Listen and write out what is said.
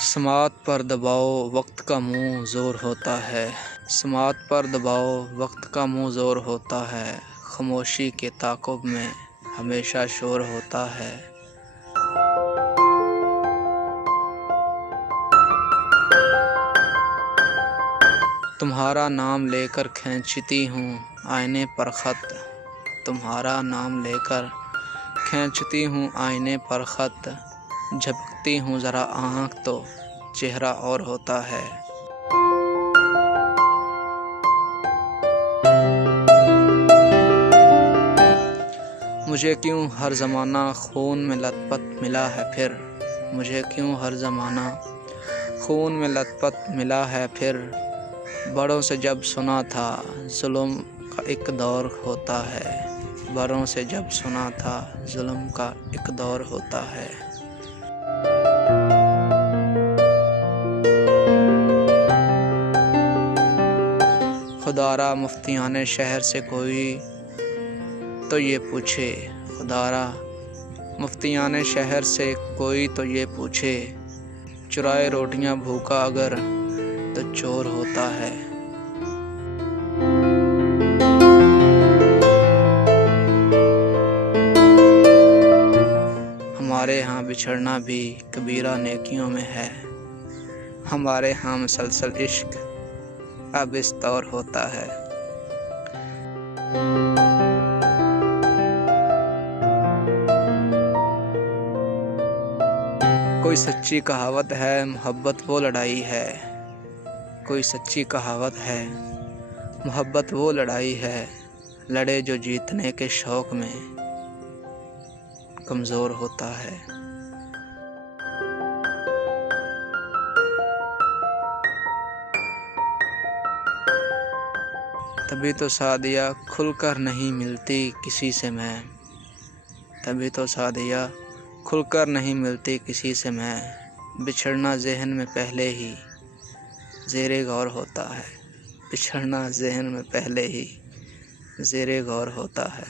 समात पर दबाओ वक्त का मुँह ज़ोर होता है। समात पर दबाओ वक्त का मुँह ज़ोर होता है। खामोशी के ताक़ुब में हमेशा शोर होता है। तुम्हारा नाम लेकर खींचती हूँ आईने पर ख़त। तुम्हारा नाम लेकर खींचती हूँ आईने पर ख़त। झपकती हूँ ज़रा आँख तो चेहरा और होता है। मुझे क्यों हर ज़माना खून में लथपथ मिला है फिर। मुझे क्यों हर ज़माना खून में लथपथ मिला है फिर। बड़ों से जब सुना था जुल्म का एक दौर होता है। बड़ों से जब सुना था जुल्म का एक दौर होता है। खुदारा मुफ्तियाने शहर से कोई तो ये पूछे। खुदारा मुफ्तियाने शहर से कोई तो ये पूछे। चुराए रोटियां भूखा अगर तो चोर होता है। हमारे यहाँ बिछड़ना भी कबीरा नेकियों में है। हमारे यहाँ मुसलसल इश्क अब इस तौर होता है। कोई सच्ची कहावत है मोहब्बत वो लड़ाई है। कोई सच्ची कहावत है मोहब्बत वो लड़ाई है। लड़े जो जीतने के शौक़ में कमज़ोर होता है। तभी तो शादियाँ खुलकर नहीं मिलती किसी से मैं। तभी तो शादियाँ खुलकर नहीं मिलती किसी से मैं। बिछड़ना ज़हन में पहले ही ज़ेरे गौर होता है। बिछड़ना ज़हन में पहले ही ज़ेरे गौर होता है।